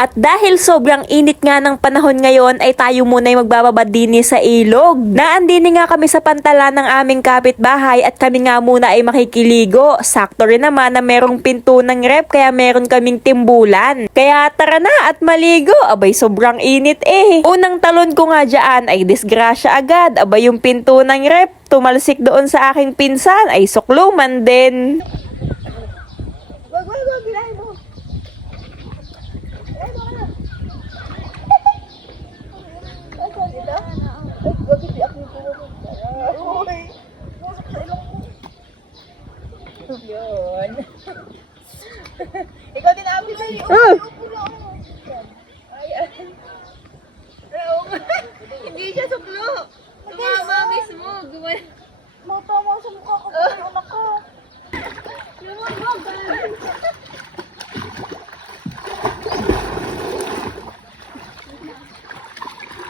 At dahil sobrang init nga ng panahon ngayon ay tayo muna ay magbababad din sa ilog. Naandini nga kami sa pantalan ng aming kapitbahay at kami nga muna ay makikiligo. Sakto rin naman na merong pinto ng rep kaya meron kaming timbulan. Kaya tara na at maligo. Abay sobrang init eh. Unang talon ko nga dyan ay disgrasya agad. Abay yung pinto ng rep tumalsik doon sa aking pinsan ay sukluman din. Wag, bilahin mo. Yun. Ikaw din abi sa iyo. Upo lang. Hindi siya suklo. Tumama mismo. Matama sa mukha ko. Anak ko.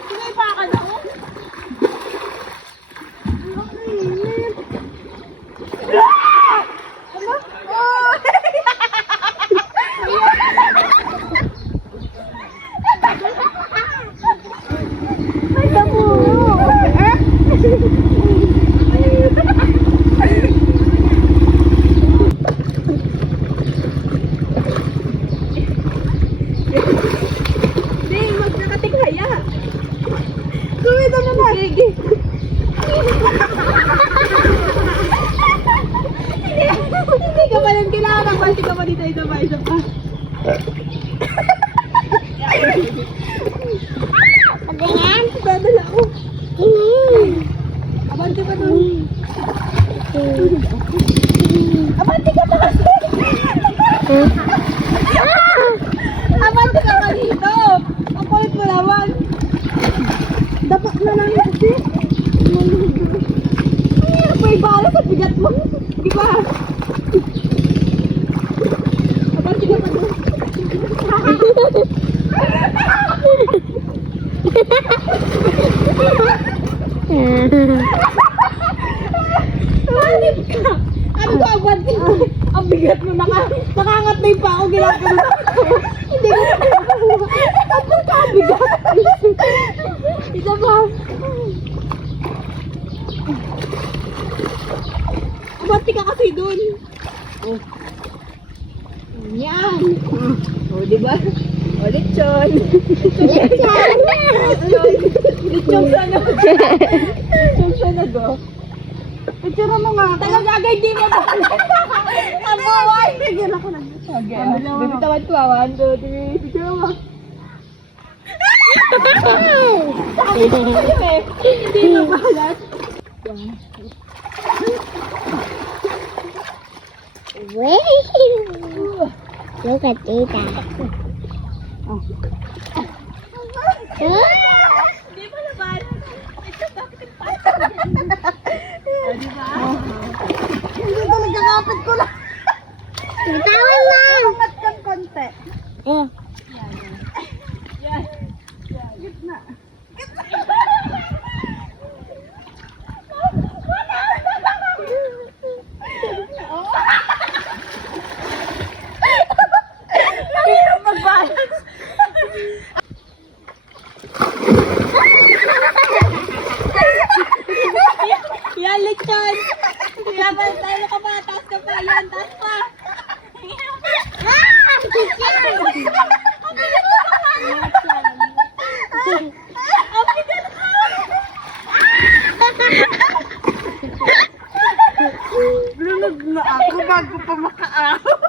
Sinay pa ka na oh. Hindi ka pa lang kailangan. Balik ka pa dito. Isa pa. Patingin. Dadala ko. Abante pa doon. Abante ka pa kasi. Abante ka pa dito. Ang kulit mo naman. Dapat na lang kasi. May balas at bigat mo. Di ba? Abante ka pa doon. Ano ko abante? Ang bigat mo. Nakangat na yung pao. Ginagawa ko. Hindi ko nakuha. Tapos ka ang bigat. Isa ba? Abante ka kasi dun. Yan. O, diba? O, lechon. Lechon. Lechon sana. Lechon sana go. Lechon mo nga. Talaga agay di mo ba? Ang buhay. Bigyan ako na. Bibitawan ko. 1, 2, 3. Lechon mo. Hindi mo balat. Look at Tita. Hindi mo na balat. Ito bakit o, diba? Hindi talaga kapit ko lang. Bitawan mo. Kapit kang konti. Eh. Yan. Gitna. Mahirap mag-balance. Yan, lechon. Yan, tayo ka pa. Taas ka pa. Yan, taas pa. Lunod na ako bago pa makaaw.